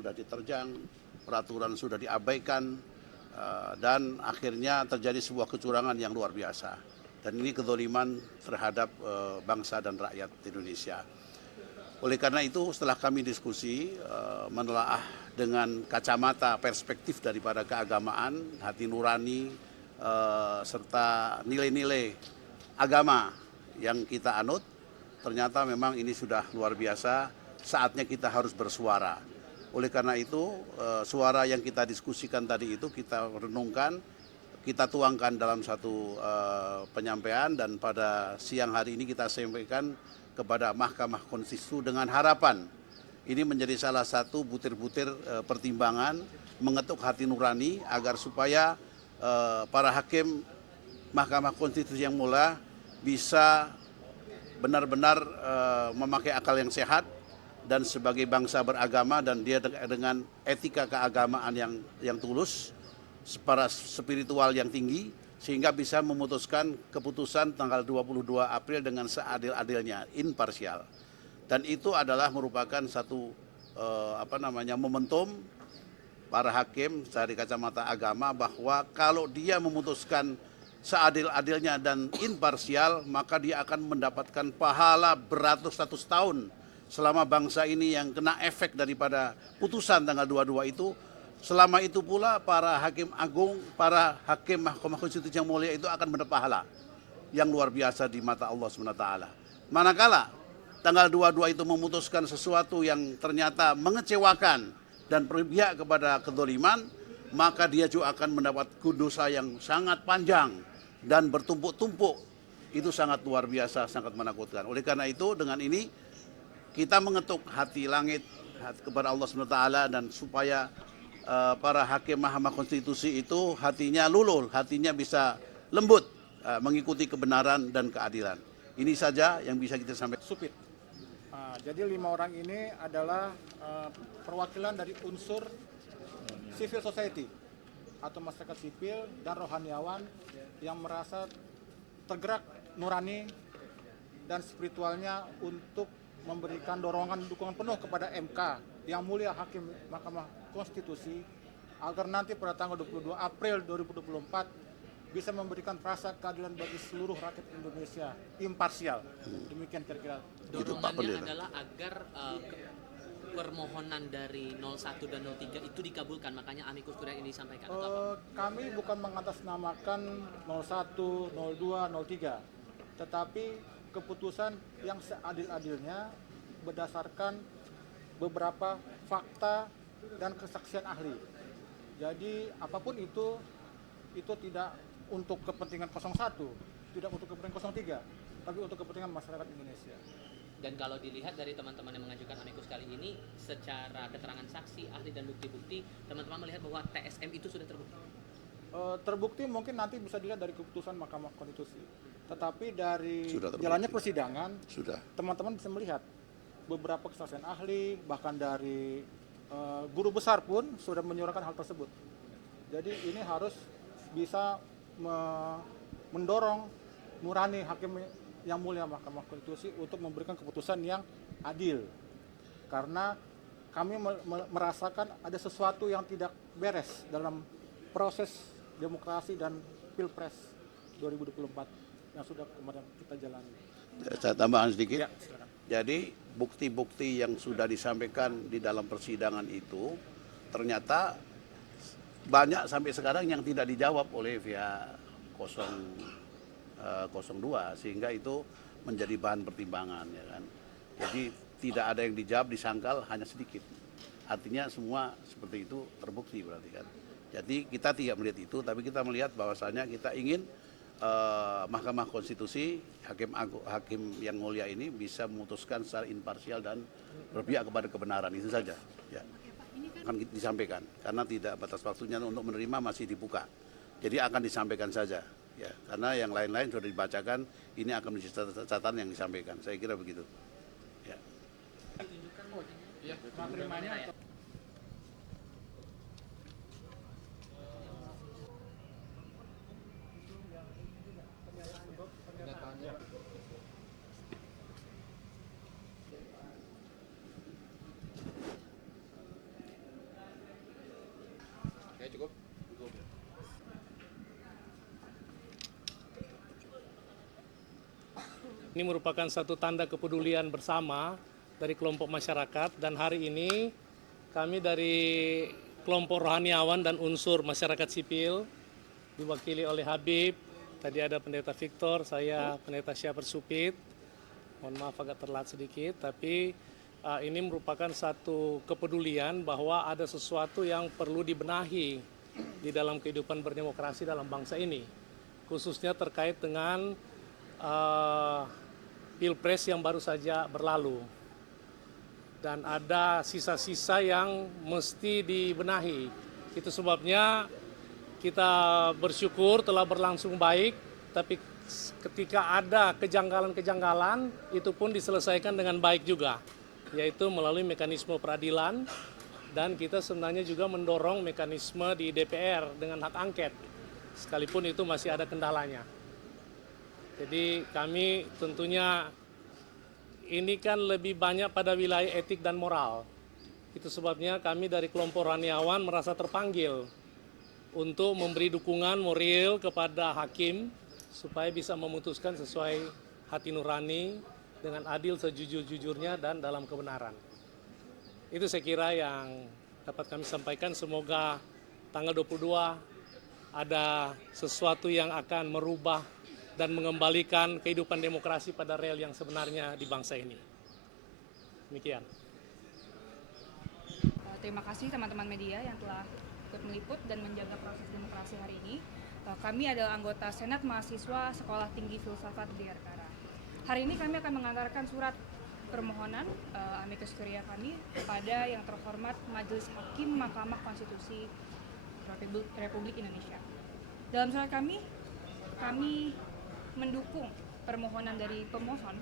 sudah diterjang, peraturan sudah diabaikan, dan akhirnya terjadi sebuah kecurangan yang luar biasa. Dan ini kezaliman terhadap bangsa dan rakyat Indonesia. Oleh karena itu setelah kami diskusi, menelaah dengan kacamata perspektif daripada keagamaan, hati nurani, serta nilai-nilai agama yang kita anut, ternyata memang ini sudah luar biasa, saatnya kita harus bersuara. Oleh karena itu, suara yang kita diskusikan tadi itu kita renungkan, kita tuangkan dalam satu penyampaian, dan pada siang hari ini kita sampaikan kepada Mahkamah Konstitusi dengan harapan ini menjadi salah satu butir-butir pertimbangan mengetuk hati nurani agar supaya para hakim Mahkamah Konstitusi yang mulia bisa benar-benar memakai akal yang sehat dan sebagai bangsa beragama, dan dia dengan etika keagamaan yang tulus, para spiritual yang tinggi, sehingga bisa memutuskan keputusan tanggal 22 April dengan seadil-adilnya, imparsial. Dan itu adalah merupakan satu momentum para hakim dari kacamata agama, bahwa kalau dia memutuskan seadil-adilnya dan imparsial, maka dia akan mendapatkan pahala beratus-ratus tahun selama bangsa ini yang kena efek daripada putusan tanggal 22 itu. Selama itu pula para hakim agung, para hakim Mahkamah Konstitusi yang mulia itu akan mendapat pahala yang luar biasa di mata Allah SWT. Manakala tanggal 22 itu memutuskan sesuatu yang ternyata mengecewakan dan berpihak kepada kezaliman, maka dia juga akan mendapat dosa yang sangat panjang dan bertumpuk-tumpuk. Itu sangat luar biasa, sangat menakutkan. Oleh karena itu dengan ini kita mengetuk hati langit kepada Allah SWT, dan supaya para hakim Mahkamah Konstitusi itu hatinya luluh, hatinya bisa lembut, mengikuti kebenaran dan keadilan. Ini saja yang bisa kita sampaikan. Supit. Jadi 5 orang ini adalah perwakilan dari unsur civil society atau masyarakat sipil dan rohaniawan yang merasa tergerak nurani dan spiritualnya untuk memberikan dukungan penuh kepada MK yang mulia Hakim Mahkamah Konstitusi, agar nanti pada tanggal 22 April 2024 bisa memberikan rasa keadilan bagi seluruh rakyat Indonesia, imparsial. Demikian kira-kira. Dorongannya adalah agar permohonan dari 01 dan 03 itu dikabulkan, makanya amicus curiae ini disampaikan. Kami bukan mengatasnamakan 01, 02, 03, tetapi keputusan yang seadil-adilnya berdasarkan beberapa fakta dan kesaksian ahli. Jadi apapun itu tidak untuk kepentingan 01, tidak untuk kepentingan 03, tapi untuk kepentingan masyarakat Indonesia. Dan kalau dilihat dari teman-teman yang mengajukan amicus kali ini, secara keterangan saksi, ahli dan bukti-bukti, teman-teman melihat bahwa TSM itu sudah terbukti? Terbukti mungkin nanti bisa dilihat dari keputusan Mahkamah Konstitusi. Tetapi dari jalannya persidangan, teman-teman bisa melihat beberapa kesaksian ahli, bahkan dari guru besar pun sudah menyuarakan hal tersebut. Jadi ini harus bisa mendorong nurani hakim yang mulia Mahkamah Konstitusi untuk memberikan keputusan yang adil. Karena kami merasakan ada sesuatu yang tidak beres dalam proses demokrasi dan Pilpres 2024 yang sudah kemarin kita jalani. Saya tambahkan sedikit. Ya, silakan. Jadi bukti-bukti yang sudah disampaikan di dalam persidangan itu ternyata banyak sampai sekarang yang tidak dijawab oleh pihak 02, sehingga itu menjadi bahan pertimbangan, ya kan. Jadi tidak ada yang dijawab, disangkal hanya sedikit. Artinya semua seperti itu terbukti berarti kan. Jadi kita tidak melihat itu, tapi kita melihat bahwasannya kita ingin Mahkamah Konstitusi, hakim yang mulia ini bisa memutuskan secara imparsial dan berpihak kepada kebenaran, itu saja. Ya. Akan disampaikan, karena tidak batas waktunya untuk menerima masih dibuka. Jadi akan disampaikan saja. Ya, karena yang lain-lain sudah dibacakan, ini akan menjadi catatan yang disampaikan. Saya kira begitu. Ya. Ini merupakan satu tanda kepedulian bersama dari kelompok masyarakat, dan hari ini kami dari kelompok rohaniawan dan unsur masyarakat sipil diwakili oleh Habib, tadi ada Pendeta Victor, saya Pendeta Syafir Supit. Mohon maaf agak terlambat sedikit, tapi ini merupakan satu kepedulian bahwa ada sesuatu yang perlu dibenahi di dalam kehidupan berdemokrasi dalam bangsa ini, khususnya terkait dengan Pilpres yang baru saja berlalu. Dan ada sisa-sisa yang mesti dibenahi. Itu sebabnya kita bersyukur telah berlangsung baik, tapi ketika ada kejanggalan-kejanggalan itu pun diselesaikan dengan baik juga, yaitu melalui mekanisme peradilan, dan kita sebenarnya juga mendorong mekanisme di DPR dengan hak angket, sekalipun itu masih ada kendalanya. Jadi kami tentunya ini kan lebih banyak pada wilayah etik dan moral. Itu sebabnya kami dari kelompok rohaniawan merasa terpanggil untuk memberi dukungan moral kepada hakim supaya bisa memutuskan sesuai hati nurani dengan adil sejujur-jujurnya dan dalam kebenaran. Itu saya kira yang dapat kami sampaikan. Semoga tanggal 22 ada sesuatu yang akan merubah dan mengembalikan kehidupan demokrasi pada rel yang sebenarnya di bangsa ini. Demikian. Terima kasih teman-teman media yang telah ikut meliput dan menjaga proses demokrasi hari ini. Kami adalah anggota Senat Mahasiswa Sekolah Tinggi Filsafat Bayangkara. Hari ini kami akan mengantarkan surat permohonan amicus curiae kami kepada yang terhormat Majelis Hakim Mahkamah Konstitusi Republik Indonesia. Dalam surat kami mendukung permohonan dari pemohon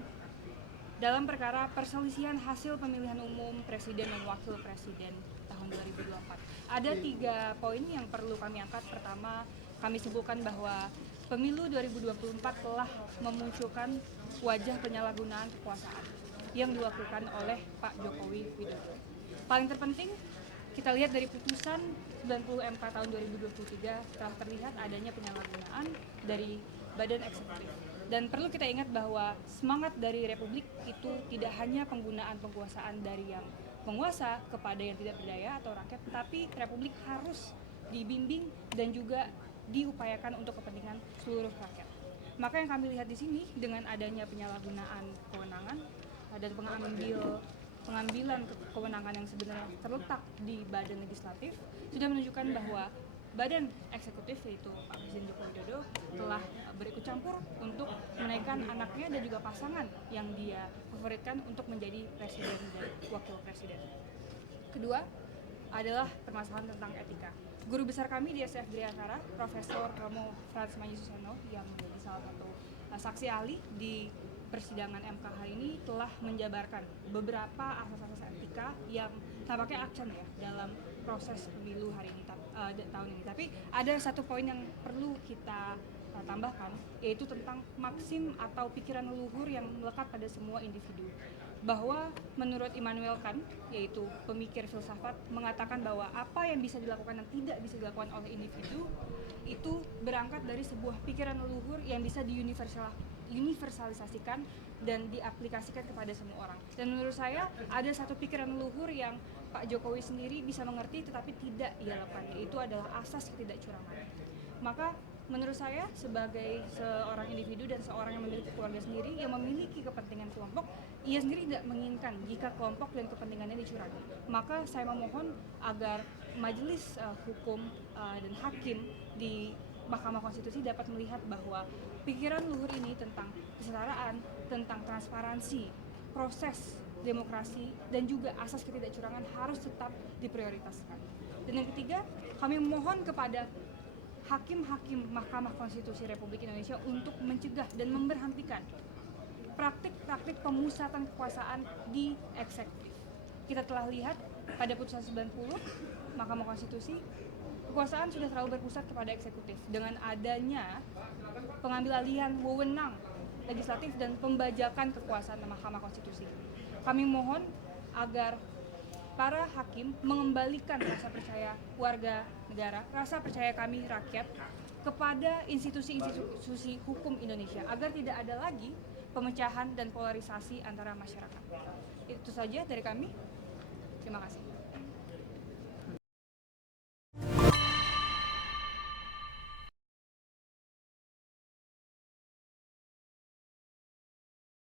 dalam perkara perselisihan hasil pemilihan umum presiden dan wakil presiden tahun 2024. Ada 3 poin yang perlu kami angkat. Pertama, kami sebutkan bahwa pemilu 2024 telah memunculkan wajah penyalahgunaan kekuasaan yang dilakukan oleh Pak Jokowi Widodo. Paling terpenting, kita lihat dari putusan 90 MK tahun 2023 telah terlihat adanya penyalahgunaan dari Badan Eksekutif. Dan perlu kita ingat bahwa semangat dari Republik itu tidak hanya penggunaan penguasaan dari yang penguasa kepada yang tidak berdaya atau rakyat, tapi Republik harus dibimbing dan juga diupayakan untuk kepentingan seluruh rakyat. Maka yang kami lihat di sini dengan adanya penyalahgunaan kewenangan dan pengambilan kewenangan yang sebenarnya terletak di Badan Legislatif sudah menunjukkan bahwa Badan Eksekutif yaitu Pak Presiden Joko Widodo telah berikut campur untuk menaikkan anaknya dan juga pasangan yang dia favoritkan untuk menjadi presiden dan wakil presiden. Kedua adalah permasalahan tentang etika. Guru besar kami di SF Bayangkara, Profesor Romo Frans Manjuseno, yang menjadi salah satu saksi ahli di persidangan MK hari ini, telah menjabarkan beberapa asas-asas etika yang tampaknya aksen ya dalam proses pemilu hari ini tahun ini. Tapi ada satu poin yang perlu kita tambahkan, yaitu tentang maksim atau pikiran leluhur yang melekat pada semua individu. Bahwa menurut Immanuel Kant, yaitu pemikir filsafat, mengatakan bahwa apa yang bisa dilakukan dan tidak bisa dilakukan oleh individu itu berangkat dari sebuah pikiran leluhur yang bisa diuniversalisasikan dan diaplikasikan kepada semua orang. Dan menurut saya ada satu pikiran leluhur yang Pak Jokowi sendiri bisa mengerti tetapi tidak ia lakukan, yaitu adalah asas ketidakcurangan. Maka menurut saya sebagai seorang individu dan seorang yang memiliki keluarga sendiri yang memiliki kepentingan kelompok, ia sendiri tidak menginginkan jika kelompok dan kepentingannya dicurangi. Maka saya memohon agar Majelis Hukum dan Hakim di Mahkamah Konstitusi dapat melihat bahwa pikiran luhur ini tentang kesetaraan, tentang transparansi, proses demokrasi, dan juga asas ketidakcurangan harus tetap diprioritaskan. Dan yang ketiga, kami memohon kepada hakim-hakim Mahkamah Konstitusi Republik Indonesia untuk mencegah dan memberhentikan praktik-praktik pemusatan kekuasaan di eksekutif. Kita telah lihat pada putusan 90 Mahkamah Konstitusi, kekuasaan sudah terlalu berpusat kepada eksekutif dengan adanya pengambil alihan wewenang legislatif dan pembajakan kekuasaan Mahkamah Konstitusi. Kami mohon agar para hakim mengembalikan rasa percaya warga negara, rasa percaya kami rakyat kepada institusi-institusi hukum Indonesia agar tidak ada lagi pemecahan dan polarisasi antara masyarakat. Itu saja dari kami. Terima kasih.